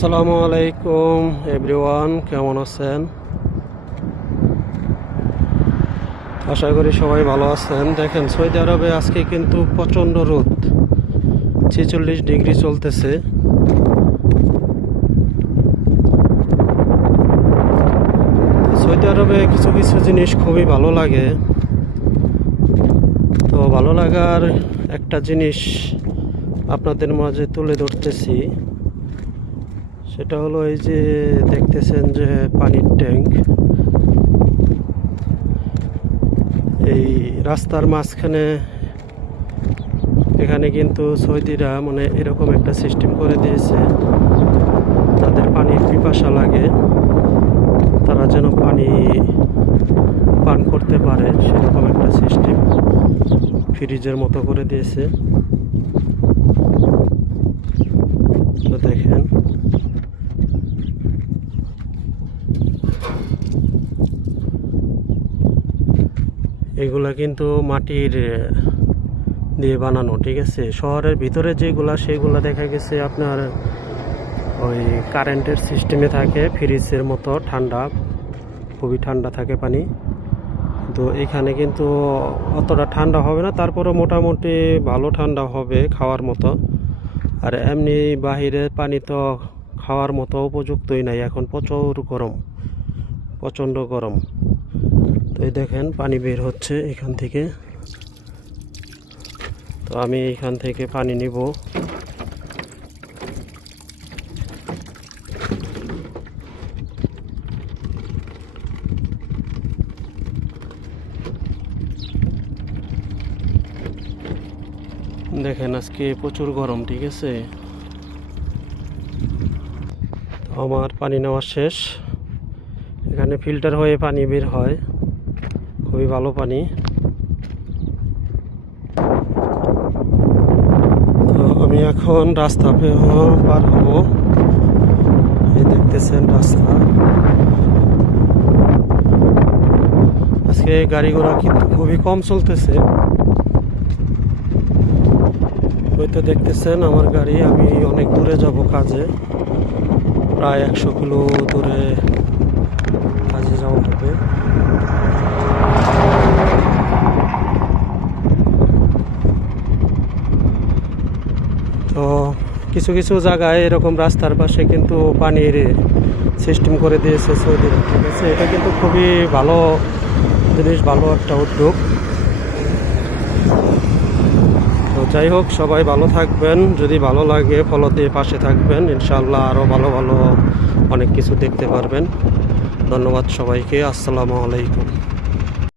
আসসালামু আলাইকুম এভরিওয়ান, কেমন আছেন? আশা করি সবাই ভালো আছেন। দেখেন, সৌদি আরবে আজকে কিন্তু প্রচণ্ড রোদ, 46 ডিগ্রি চলতেছে। সৌদি আরবে কিছু কিছু জিনিস খুবই ভালো লাগে। তো ভালো লাগার একটা জিনিস আপনাদের মাঝে তুলে ধরতেছি। সেটা হলো এই যে দেখতেছেন যে পানির ট্যাঙ্ক, এই রাস্তার মাঝখানে। এখানে কিন্তু সৌদিরা মানে এরকম একটা সিস্টেম করে দিয়েছে, তাদের পানির পিপাসা লাগে, তারা যেন পানি পান করতে পারে, সেরকম একটা সিস্টেম ফ্রিজের মতো করে দিয়েছে। তো দেখেন, এগুলা কিন্তু মাটির দিয়ে বানানো, ঠিক আছে। শহরের ভিতরে যেগুলা সেগুলা দেখা গেছে আপনার ওই কারেন্টের সিস্টেমে থাকে, ফ্রিজের মতো ঠান্ডা, খুবই ঠান্ডা থাকে পানি। তো এখানে কিন্তু অতটা ঠান্ডা হবে না, তারপরে মোটামুটি ভালো ঠান্ডা হবে খাওয়ার মতো। আর এমনি বাহিরের পানি তো খাওয়ার মতো উপযুক্তই নাই, এখন প্রচুর গরম, প্রচণ্ড গরম। তো এই দেখেন পানি বের হচ্ছে এখান থেকে। তো আমি এখান থেকে পানি নিব। দেখেন আজকে প্রচুর গরম, ঠিক আছে। তো আমার পানি নেওয়া শেষ। এখানে ফিল্টার হয়ে পানি বের হয়, খুবই ভালো পানি। তো আমি এখন রাস্তা পার হব। এই দেখতেছেন রাস্তা। আজকে গাড়ি ঘোড়া কিন্তু খুবই কম চলতেছে। হয়তো দেখতেছেন আমার গাড়ি, আমি অনেক দূরে যাব কাজে, প্রায় 100 কিলো দূরে কাজে যাওয়া হবে। তো কিছু কিছু জায়গায় এরকম রাস্তার পাশে কিন্তু পানির সিস্টেম করে দিয়েছে সৌদিরা, ঠিক আছে। এটা কিন্তু খুবই ভালো জিনিস, ভালো একটা উদ্যোগ। তো যাই হোক, সবাই ভালো থাকবেন। যদি ভালো লাগে ফলো দিয়ে পাশে থাকবেন, ইনশাআল্লাহ আরও ভালো ভালো অনেক কিছু দেখতে পারবেন। ধন্যবাদ সবাইকে। আসসালামু আলাইকুম।